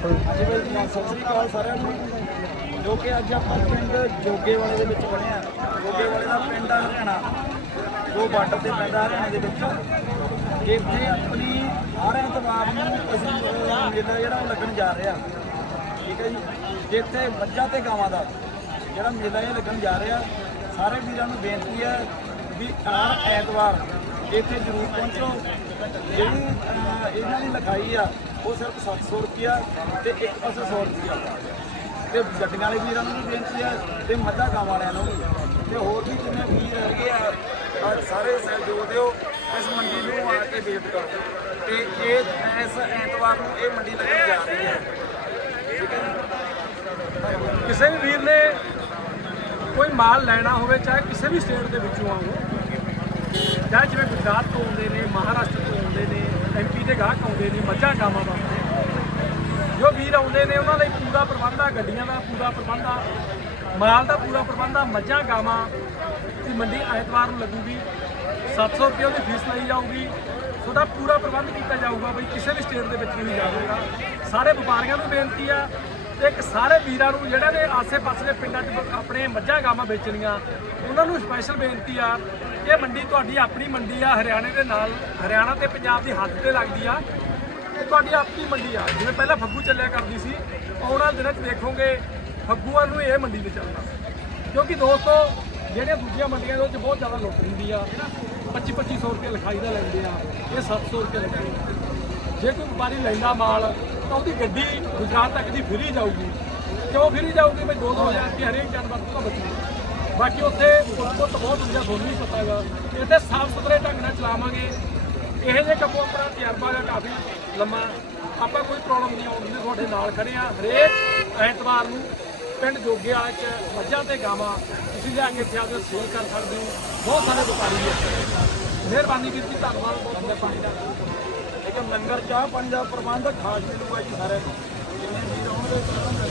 ਹਾਂਜੀ ਬਾਈ ਜੀ ਸਤਿ ਸ੍ਰੀ ਅਕਾਲ ਸਾਰਿਆਂ ਨੂੰ ਜੋ ਕਿ ਅੱਜ ਆਪਾਂ ਪਿੰਡ ਜੋਗੇ ਵਾਲੇ ਦੇ ਵਿੱਚ ਖੜੇ ਆ ਜੋਗੇ ਵਾਲੇ ਦਾ ਪਿੰਡ ਆ ਹਰਿਆਣਾ ਜੋ ਬਾਰਡਰ ਤੇ ਪੈਂਦਾ ਹਰਿਆਣੇ ਦੇ ਵਿੱਚ ਇੱਥੇ ਆਪਣੀ ਹਰ ਐਤਵਾਰ ਨੂੰ ਅਸੀਂ ਮੇਲਾ ਜਿਹੜਾ ਉਹ ਲੱਗਣ ਜਾ ਰਿਹਾ। ਠੀਕ ਹੈ ਜੀ? ਇੱਥੇ ਮੱਝਾਂ ਤੇ ਗਾਵਾਂ ਦਾ ਜਿਹੜਾ ਮੇਲਾ ਇਹ ਲੱਗਣ ਜਾ ਰਿਹਾ, ਸਾਰੇ ਵੀਰਾਂ ਨੂੰ ਬੇਨਤੀ ਹੈ ਵੀ ਹਰ ਐਤਵਾਰ ਇੱਥੇ ਜ਼ਰੂਰ ਪਹੁੰਚੋ ਜਿਹੜੀ ਇਹਨਾਂ ਦੀ ਲਿਖਾਈ ਆ ਉਹ ਸਿਰਫ 700 ਰੁਪਿਆ ਤੇ ਇੱਕ ਪਾਸੇ 100 ਰੁਪਿਆ ਤੇ ਗੱਡੀਆਂ ਵਾਲੇ ਵੀਰਾਂ ਨੂੰ ਵੀ ਬੇਨਤੀ ਆ ਤੇ ਮੱਝਾਂ ਗਾਵਾਂ ਵਾਲਿਆਂ ਨੂੰ ਵੀ। ਤੇ ਹੋਰ ਵੀ ਜਿੰਨੇ ਵੀਰ ਹੈਗੇ ਆ ਆਹ ਸਾਰੇ ਸਹਿਯੋਗ ਦਿਓ, ਇਸ ਮੰਡੀ ਨੂੰ ਆ ਕੇ ਵੇਟ ਕਰੋ। ਤੇ ਇਹ ਇਸ ਐਤਵਾਰ ਨੂੰ ਇਹ ਮੰਡੀ ਲੱਗਣ ਜਾ ਰਹੀ ਹੈ। ਕਿਸੇ ਵੀ ਵੀਰ ਨੇ ਕੋਈ ਮਾਲ ਲੈਣਾ ਹੋਵੇ, ਚਾਹੇ ਕਿਸੇ ਵੀ ਸਟੇਟ ਦੇ ਵਿੱਚੋਂ ਆਓ ਚਾਹੇ ਜਿਵੇਂ ਗੁਜਰਾਤ ਤੋਂ ਆਉਂਦੇ ਨੇ, ਮਹਾਰਾਸ਼ਟਰ ਤੋਂ ਆਉਂਦੇ ਨੇ ਐਮਪੀ ਦੇ ਗਾਹਕ ਆਉਂਦੇ ਨੇ, ਮੱਝਾਂ ਗਾਵਾਂ ਵਾਸਤੇ। ਜੋ ਵੀਰ ਆਉਂਦੇ ਨੇ, ਉਹਨਾਂ ਲਈ ਪੂਰਾ ਪ੍ਰਬੰਧ ਆ, ਗੱਡੀਆਂ ਦਾ ਪੂਰਾ ਪ੍ਰਬੰਧ ਆ, ਮਾਲ ਦਾ ਪੂਰਾ ਪ੍ਰਬੰਧ ਆ, ਮੱਝਾਂ ਗਾਵਾਂ ਦੀ ਮੰਡੀ ਐਤਵਾਰ ਨੂੰ ਲੱਗੂਗੀ। 700 ਰੁਪਏ ਉਹਦੀ ਫੀਸ ਲਈ ਜਾਊਗੀ। ਉਹਦਾ ਪੂਰਾ ਪ੍ਰਬੰਧ ਕੀਤਾ ਜਾਊਗਾ ਬਈ, ਕਿਸੇ ਵੀ ਸਟੇਟ ਦੇ ਵਿੱਚ ਨਹੀਂ ਜਾਵੇਗਾ। ਸਾਰੇ ਵਪਾਰੀਆਂ ਨੂੰ ਬੇਨਤੀ ਆ ਤੇ ਇੱਕ ਸਾਰੇ ਵੀਰਾਂ ਨੂੰ, ਜਿਹੜਾ ਨੇ ਆਸੇ-ਪਾਸੇ ਦੇ ਪਿੰਡਾਂ 'ਚ ਆਪਣੇ ਮੱਝਾਂ ਗਾਵਾਂ ਵੇਚਣੀਆਂ, ਉਹਨਾਂ ਨੂੰ ਸਪੈਸ਼ਲ ਬੇਨਤੀ ਆ ਇਹ ਮੰਡੀ ਤੁਹਾਡੀ ਆਪਣੀ ਮੰਡੀ ਆ, ਹਰਿਆਣੇ ਦੇ ਨਾਲ, ਹਰਿਆਣਾ ਤੇ ਪੰਜਾਬ ਦੀ ਹੱਦ ਤੇ ਲੱਗਦੀ ਆ। ਇਹ ਤੁਹਾਡੀ ਆਪਣੀ ਮੰਡੀ ਆ। ਜਿਵੇਂ ਪਹਿਲਾਂ ਫੱਗੂ ਚੱਲਿਆ ਕਰਦੀ ਸੀ, ਆਉਣ ਵਾਲੇ ਦਿਨਾਂ 'ਚ ਦੇਖੋਗੇ ਫੱਗੂਆਂ ਨੂੰ ਇਹ ਮੰਡੀ ਤੇ ਚੱਲਣਾ ਕਿਉਂਕਿ ਦੋਸਤੋ, ਜਿਹੜੀਆਂ ਦੂਜੀਆਂ ਮੰਡੀਆਂ ਦੇ ਵਿੱਚ ਬਹੁਤ ਜ਼ਿਆਦਾ ਲੁੱਟ ਹੁੰਦੀ ਆ। 25 2500 ਰੁਪਏ ਲਿਖਾਈ ਦਾ ਲੈਂਦੇ ਆ, ਇਹ 700 ਰੁਪਏ ਲੈਂਦੇ ਜੇ ਕੋਈ ਵਪਾਰੀ ਲੈਂਦਾ ਮਾਲ ਤਾਂ ਉਹਦੀ ਗੱਡੀ ਗੁਜਰਾਤ ਤੱਕ ਦੀ ਫਰੀ ਜਾਊਗੀ। ਕਿਉਂ ਫਰੀ ਜਾਊਗੀ? ਬਈ 2-2000 ਰੁਪਏ ਹਰੇਕ ਜਾਨਵਰ ਤੋਂ ਬਚੂਗਾ। ਬਾਕੀ ਉੱਥੇ ਪੁੱਤ ਬਹੁਤ ਹੁੰਦਾ, ਤੁਹਾਨੂੰ ਵੀ ਪਤਾ ਹੈਗਾ। ਇੱਥੇ ਸਾਫ਼ ਸੁਥਰੇ ਢੰਗ ਨਾਲ ਚਲਾਵਾਂਗੇ। ਇਹੋ ਜਿਹੇ ਕੰਮੋਂ ਆਪਣਾ ਤਜਰਬਾ ਹੈ ਕਾਫੀ ਲੰਮਾ। ਆਪਾਂ ਕੋਈ ਪ੍ਰੋਬਲਮ ਨਹੀਂ ਆਉਂਦੀ ਤੁਹਾਡੇ ਨਾਲ ਖੜੇ ਆ ਹਰੇਕ ਐਤਵਾਰ ਨੂੰ ਪਿੰਡ ਜੋਗੇ ਵਾਲੇ ਚ ਮੱਝਾਂ ਤੇ ਗਾਵਾਂ। ਤੁਸੀਂ ਜਾ ਕੇ ਇੱਥੇ ਆ ਕੇ ਸੇਲ ਕਰ ਸਕਦੇ ਹੋ। ਬਹੁਤ ਸਾਰੇ ਵਪਾਰੀ ਹੈ ਮਿਹਰਬਾਨੀ ਵੀਰ ਜੀ ਧੰਨਵਾਦ, ਬਹੁਤ ਬਹੁਤ ਪਾਣੀ ਦਾ ਲੰਗਰ ਚਾਹ, ਪਾਣੀ ਦਾ ਪ੍ਰਬੰਧ ਖਾਸ ਮਿਲੂਗਾ ਜੀ ਸਾਰਿਆਂ ਨੂੰ। ਜਿੰਨੇ ਵੀਰ ਆਉਣਗੇ ਸਾਰਿਆਂ ਨੂੰ